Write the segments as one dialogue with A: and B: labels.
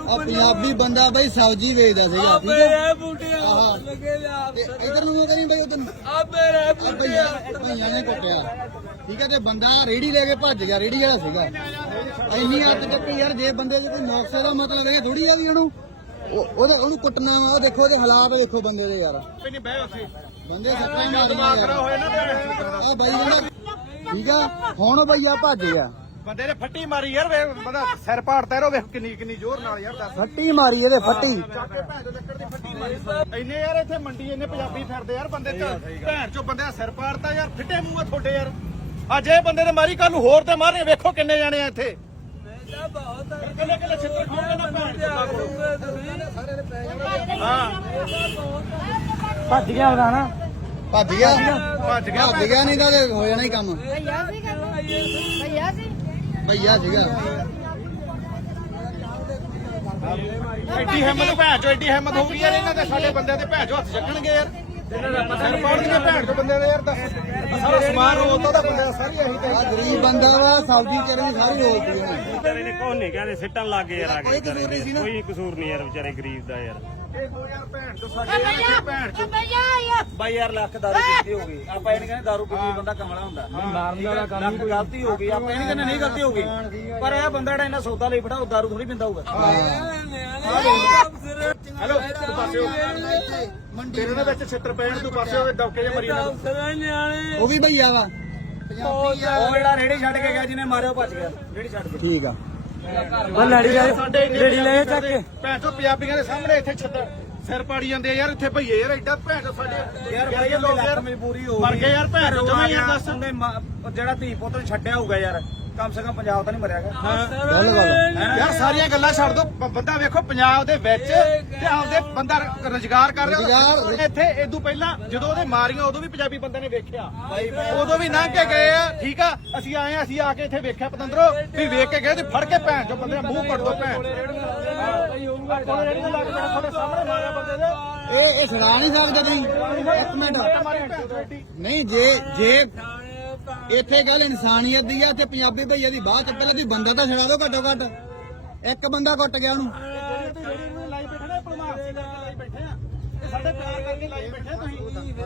A: ਪੰਜਾਬੀ ਬੰਦਾ ਬਈ ਸਬਜ਼ੀ ਵੇਚਦਾ ਸੀਗਾ ਠੀਕ ਹੈ। ਇਧਰ ਨੂੰ ਕਰੀ ਬਈ ਉਧਰ ਭਈਆ ਨੇ ਕੁੱਟਿਆ ਠੀਕ ਹੈ। ਤੇ ਬੰਦਾ ਰੇੜੀ ਲੈ ਕੇ ਭੱਜ ਗਿਆ, ਰੇੜੀ ਵਾਲਾ ਸੀਗਾ। ਇੰਨੀ ਹੱਦ ਚੱਕੀ ਯਾਰ, ਜੇ ਬੰਦੇ ਚ ਕੋਈ ਨੌਕਸੇ ਦਾ ਮਤਲਬ ਇਹ ਥੋੜੀ ਆ ਵੀ ਉਹਨੂੰ ਕੁੱਟਣਾ ਵਾ। ਉਹ ਦੇਖੋ ਉਹਦੇ ਹਾਲਾਤ ਦੇਖੋ ਬੰਦੇ ਦੇ ਯਾਰ, ਬੰਦੇ ਸੱਟਾਂ ਮਾਰੀਆਂ ਆ ਬਾਈ ਕਹਿੰਦਾ ਠੀਕ ਆ। ਹੁਣ ਭਈਆ ਭੱਜ ਗਿਆ,
B: ਬੰਦੇ ਨੇ ਫੱਟੀ ਮਾਰੀ ਯਾਰ, ਬੰਦਾ ਸਿਰ ਪਾੜਦਾ ਰੋ, ਵੇਖ ਕਿੰਨੀ ਜ਼ੋਰ ਨਾਲ ਯਾਰ। ਦੱਸ
A: ਫੱਟੀ ਮਾਰੀ ਇਹਦੇ, ਫੱਟੀ
B: ਚੱਕ ਕੇ ਭੈਣ ਚੋ ਲੱਕੜ ਦੀ ਫੱਟੀ ਮਾਰੀ। ਇੰਨੇ ਯਾਰ ਇੱਥੇ ਮੰਡੀ ਇੰਨੇ ਪੰਜਾਬੀ ਫਿਰਦੇ ਯਾਰ, ਬੰਦੇ ਭੈਣ ਚੋ ਬੰਦੇ ਦਾ ਸਿਰ ਪਾੜਦਾ ਯਾਰ। ਫਿੱਟੇ ਮੂੰਹ ਆ ਤੁਹਾਡੇ ਯਾਰ। ਅੱਜ ਇਹ ਬੰਦੇ ਨੇ ਮਾਰੀ, ਕੱਲ ਨੂੰ ਹੋਰ ਤੇ ਮਾਰਨੇ। ਵੇਖੋ ਕਿੰਨੇ ਜਾਣੇ ਆ ਇੱਥੇ। ਕਿੰਨੇ ਕਿੰਨੇ ਛਿੱਤਰ ਖਾਣਗੇ ਨਾ ਭੈਣ ਚੋ। ਹਾਂ
A: ਭੱਜ ਗਿਆ ਉਹਦਾ ਨਾ, ਭੱਜ ਗਿਆ ਨਹੀਂ ਤਾਂ ਹੋ ਜਾਣਾ ਹੀ ਕੰਮ। ਭਈਆ ਸੀਗਾ।
B: ਐਡੀ ਹਿੰਮਤ ਭੈਣ ਚੋ, ਐਡੀ ਹਿੰਮਤ ਹੋ ਗਈ ਯਾਰ ਇਹਨਾਂ ਦੇ। ਸਾਡੇ ਬੰਦਿਆਂ ਦੇ ਭੈਣ ਚੋ ਹੱਥ ਚੱਕਣਗੇ ਯਾਰ, ਸਿਰ ਪਾੜਨਗੇ ਭੈਣ ਚੋ ਬੰਦਿਆਂ ਦੇ ਯਾਰ। ਦੱਸ ਸਾਰਾ ਸਮਾਨ ਰੋਲਦਾ ਦਾ ਬੰਦਾ ਸਾਰੀ ਇਹੀ ਤੇ
A: ਗਰੀਬ ਬੰਦਾ ਵਾ, ਸਬਜ਼ੀ ਚਰਨੀ ਸਾਰੀ ਰੋਲਦੀ ਹੈ।
C: ਵਿਚਾਰੇ ਨੇ ਕੁਝ ਨਹੀਂ ਕਹਿੰਦੇ, ਸਿੱਟਣ ਲੱਗ ਗਏ ਯਾਰ ਆ ਕੇ। ਕੋਈ ਕਸੂਰ ਨਹੀਂ ਯਾਰ ਵਿਚਾਰੇ ਗਰੀਬ ਦਾ ਯਾਰ।
B: ਇਹੋ ਯਾਰ ਭੈਣ ਚੋ ਸਾਡੇ ਯਾਰ ਭੈਣ ਚੋ।
D: ਬਾਈ ਯਾਰ ਲੱਖ ਦਾਰੂ ਪੀਤੀ ਹੋ ਗਈ। ਆਪਾਂ ਇਹ ਨਹੀਂ ਕਹਿੰਦੇ ਦਾਰੂ ਪੀਤੀ ਬੰਦਾ ਕਮਲਾ ਹੁੰਦਾ, ਮਾਰਨ ਵਾਲਾ ਕੰਮ ਨਹੀਂ। ਗਲਤੀ ਹੋ ਗਈ, ਆਪਾਂ ਇਹ ਨਹੀਂ ਕਹਿੰਦੇ ਨਹੀਂ ਗਲਤੀ ਹੋ ਗਈ, ਪਰ ਇਹ ਬੰਦਾ ਜਿਹੜਾ ਇਹਨਾਂ ਸੌਦਾ ਲਈ ਬਿਠਾ ਉਹ ਦਾਰੂ ਥੋੜੀ ਪੀਂਦਾ ਹੋਊਗਾ।
B: ਹੈਲੋ ਤੂੰ ਪਾਸੇ ਹੋ, ਤੇਰੇ ਦੇ ਵਿੱਚ ਛਿੱਤਰ ਪੈਣ ਤੂੰ ਪਾਸੇ ਹੋਵੇ, ਦਬਕੇ ਜੇ ਮਰੀ ਨਾ।
A: ਉਹ ਵੀ ਭਈਆ ਵਾ,
D: ਉਹ ਜਿਹੜਾ ਰੇੜੀ ਛੱਡ ਕੇ ਗਿਆ, ਜਿਹਨੇ ਮਾਰਿਆ ਉਹ ਭੱਜ ਗਿਆ ਰੇੜੀ ਛੱਡ ਕੇ।
A: ਠੀਕ ਆ।
B: ਰੇੜੀ ਲੈ ਚੱਕ ਕੇ ਭੈਣ ਚੋ ਪੰਜਾਬੀਆਂ ਦੇ ਸਾਹਮਣੇ ਇੱਥੇ ਛਿੱਤਰ ਸਿਰ ਪਾੜੀ ਜਾਂਦੇ ਆ ਯਾਰ। ਇੱਥੇ ਭਈਏ ਯਾਰ ਐਡਾ ਭੈਣ ਚੋ ਸਾਡੇ
D: ਯਾਰ ਬਾਈ ਇਹ ਲੋਕ ਯਾਰ ਮਜਬੂਰੀ ਹੋ
B: ਮਰ ਗਏ ਯਾਰ ਭੈਣ ਚੋ ਜਮਾ ਯਾਰ। ਦੱਸ
D: ਜਿਹੜਾ ਧੀ ਪੁੱਤ ਨੂੰ ਛੱਡਿਆ ਹੋਊਗਾ ਯਾਰ, ਕਮ ਸੇ ਕਮ ਪੰਜਾਬ ਤਾਂ ਨਹੀਂ ਮਰਿਆਗਾ।
B: ਯਾਰ ਸਾਰੀਆਂ ਗੱਲਾਂ ਛੱਡ ਦੋ। ਬੰਦਾ ਵੇਖੋ ਪੰਜਾਬ ਦੇ ਵਿੱਚ ਤੇ ਆਪਦੇ ਬੰਦਾ ਰੁਜ਼ਗਾਰ ਕਰ ਰਿਹਾ ਇੱਥੇ। ਇਦੋਂ ਪਹਿਲਾਂ ਜਦੋਂ ਉਹਦੇ ਮਾਰੀਆਂ ਉਦੋਂ ਵੀ ਪੰਜਾਬੀ ਬੰਦੇ ਨੇ ਵੇਖਿਆ, ਉਦੋਂ ਵੀ ਲੰਘ ਕੇ ਗਏ ਆ ਠੀਕ ਆ। ਅਸੀਂ ਆਏ ਆ, ਅਸੀਂ ਆ ਕੇ ਇੱਥੇ ਵੇਖਿਆ ਪਤੰਦਰੋ ਵੀ ਵੇਖ ਕੇ ਗਏ ਤੇ ਫੜ ਕੇ ਭੈਣ ਚੋ ਬੰਦੇ ਮੂੰਹ ਕੱਢ ਦੋ ਭੈਣ। ਤੁਹਾਡੇ ਸਾਹਮਣੇ ਮਾਰਿਆ ਬੰਦੇ ਦੇ।
A: ਇਹ ਛੜਾ ਨਹੀਂ ਸਕਦੇ ਤੁਸੀਂ? ਇੱਕ ਮਿੰਟ ਨਹੀਂ, ਜੇ ਇੱਥੇ ਗੱਲ ਇਨਸਾਨੀਅਤ ਦੀ ਆ ਤੇ ਪੰਜਾਬੀ ਭਈਆ ਦੀ ਬਾਅਦ ਚ। ਪਹਿਲਾਂ ਤੁਸੀਂ ਬੰਦਾ ਤਾਂ ਛੜਾ ਦਿਓ ਘੱਟੋ ਘੱਟ। ਇੱਕ ਬੰਦਾ ਕੁੱਟ ਗਿਆ ਉਹਨੂੰ।
B: ਲਾਈ ਬੈਠੇ ਨਾ ਭਲਮਾਰ ਸਿੰਘ ਲਾਈ ਬੈਠੇ ਆ, ਇਹ ਸਾਡੇ ਪਿਆਰ ਕਰਕੇ ਲਾਈ ਬੈਠੇ ਤੁਸੀਂ।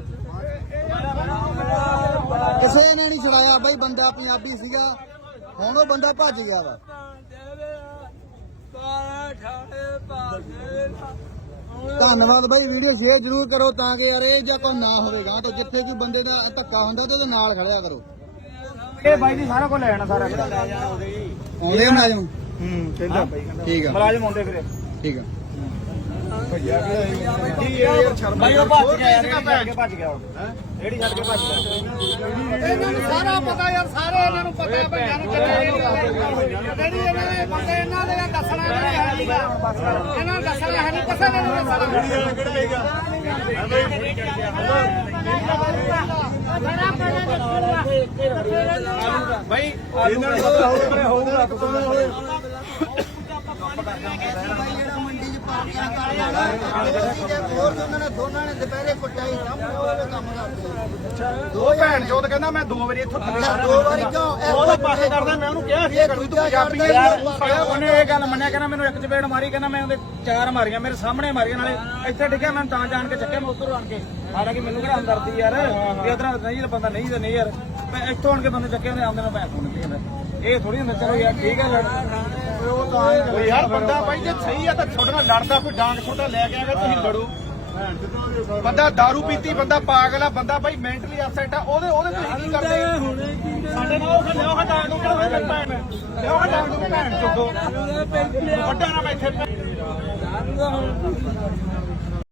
A: ਕਿਸੇ ਨੇ ਨਹੀਂ ਛੜਾਇਆ ਬਈ, ਬੰਦਾ ਪੰਜਾਬੀ ਸੀਗਾ। ਹੁਣ ਉਹ ਬੰਦਾ ਭੱਜ ਗਿਆ ਵਾ। ਧੰਨਵਾਦ ਬਾਈ, ਵੀਡੀਓ ਸ਼ੇਅਰ ਜ਼ਰੂਰ ਕਰੋ ਤਾਂ ਕਿ ਯਾਰ ਇਹ ਜਾਂ ਕੋਈ ਨਾ ਹੋਵੇਗਾ। ਤਾਂ ਜਿੱਥੇ ਕੋਈ ਬੰਦੇ ਦਾ ਧੱਕਾ ਹੁੰਦਾ ਤੇ ਉਹਦੇ ਨਾਲ ਖੜਿਆ ਕਰੋ।
D: ਇਹ ਬਾਈ ਜੀ ਸਾਰਾ ਕੁਝ ਲੈ ਜਾਣਾ, ਸਾਰਾ
A: ਆਉਂਦੇ ਆ ਮੁਲਾਜ਼ਮ?
D: ਕਹਿੰਦਾ ਬਾਈ
A: ਠੀਕ ਆ,
D: ਮੁਲਾਜ਼ਮ ਆਉਂਦੇ ਵੀਰੇ।
A: ਠੀਕ ਆ।
D: ਬਾਈ ਉਹ ਭੱਜ ਗਿਆ ਯਾਰ, ਰੇੜੀ ਛੱਡ ਕੇ ਭੱਜ ਗਿਆ ਉਹ। ਰੇੜੀ ਛੱਡ ਕੇ ਭੱਜ ਗਿਆ।
B: ਇਹਨਾਂ ਨੂੰ ਸਾਰਾ ਪਤਾ ਯਾਰ, ਸਾਰੇ ਇਹਨਾਂ ਨੂੰ ਪਤਾ ਭਈਆਂ ਨੂੰ ਜਿਹੜੀ ਇਹਨਾਂ ਦੇ ਬੰਦੇ ਇਹਨਾਂ ਦੇ ਦੱਸਣਾ ਨਹੀਂ ਹੈ ਜੀ। ਇਹਨਾਂ ਨੂੰ ਦੱਸਣਾ ਹੈ ਨਹੀਂ, ਕਿਸੇ ਨੇ ਨਹੀਂ ਦੱਸਣਾ। ਭਾਈ ਇਹਨਾਂ ਨੂੰ ਪਤਾ ਹੋਊਗਾ
A: ਦੋਨਾਂ ਨੇ ਦੁਪਹਿਰੇ ਕੁੱਟਾਈ
B: ਦੋ ਭੈਣ ਚੋਦ ਕਹਿੰਦਾ ਮੈਂ 2 ਵਾਰੀ ਇੱਥੋਂ ਥੱਲੇ
A: 2 ਵਾਰੀ ਕਿਉਂ?
B: ਉਹਦਾ ਪਾਸੇ ਕਰਦਾ। ਮੈਂ ਉਹਨੂੰ ਕਿਹਾ ਸੀ ਤੂੰ ਪੰਜਾਬੀ
D: ਯਾਰ ਉਹਨੇ ਇਹ ਗੱਲ ਮੰਨਿਆ, ਕਹਿੰਦਾ ਮੈਨੂੰ ਇੱਕ ਚਪੇੜ ਮਾਰੀ, ਕਹਿੰਦਾ ਮੈਂ ਉਹਦੇ 4 ਮਾਰੀਆਂ, ਮੇਰੇ ਸਾਹਮਣੇ ਮਾਰੀਆਂ, ਨਾਲੇ ਇੱਥੇ ਡਿੱਗਿਆ ਮੈਂ ਤਾਂ ਜਾਣ ਕੇ ਚੱਕਿਆ ਮੈਂ ਉੱਧਰੋਂ ਆਣ ਕੇ। ਹਾਲਾਂਕਿ ਮੈਨੂੰ ਕਿਹੜਾ ਹਮਦਰਦੀ ਯਾਰ, ਵੀ ਉਧਰ ਨਹੀਂ ਬੰਦਾ ਨਹੀਂ ਤੇ ਨਹੀਂ ਯਾਰ, ਮੈਂ ਇੱਥੋਂ ਆਣ ਕੇ ਬੰਦੇ ਚੱਕੇ ਉਹਨੇ ਆਉਂਦੇ ਨਾਲ ਭੈਣ ਸੁਣ ਇਹ ਥੋੜੀ ਹੁੰਦਾ। ਚਲੋ ਯਾਰ ਠੀਕ ਹੈ ਲੜ ਉਹ ਤਾਂ
B: ਯਾਰ ਬੰਦਾ ਭਾਈ ਜੇ ਸਹੀ ਆ ਤਾਂ ਤੁਹਾਡੇ ਨਾਲ ਲੜਦਾ, ਕੋਈ ਡਾਂਗ ਛੋਟਾ ਲੈ ਕੇ ਆਵੇ ਤੁਸੀਂ ਲੜੋ। ਬੰਦਾ ਦਾਰੂ ਪੀਤੀ, ਬੰਦਾ ਪਾਗਲ ਆ, ਬੰਦਾ ਭਾਈ ਮੈਂਟਲੀ ਅਪਸੈਟ ਆ, ਉਹਦੇ ਤੁਸੀਂ ਕੀ ਕਰਦੇ? ਸਾਡੇ ਨਾਲ ਉਹ ਲਿਆਓ ਡਾਂਗ ਨੂੰ, ਲਿਆਓ ਡਾਂਗ ਨੂੰ ਭੈਣ ਚੁੱਕੋ ਵੱਡਾ ਨਾ ਮੈਂ ਇੱਥੇ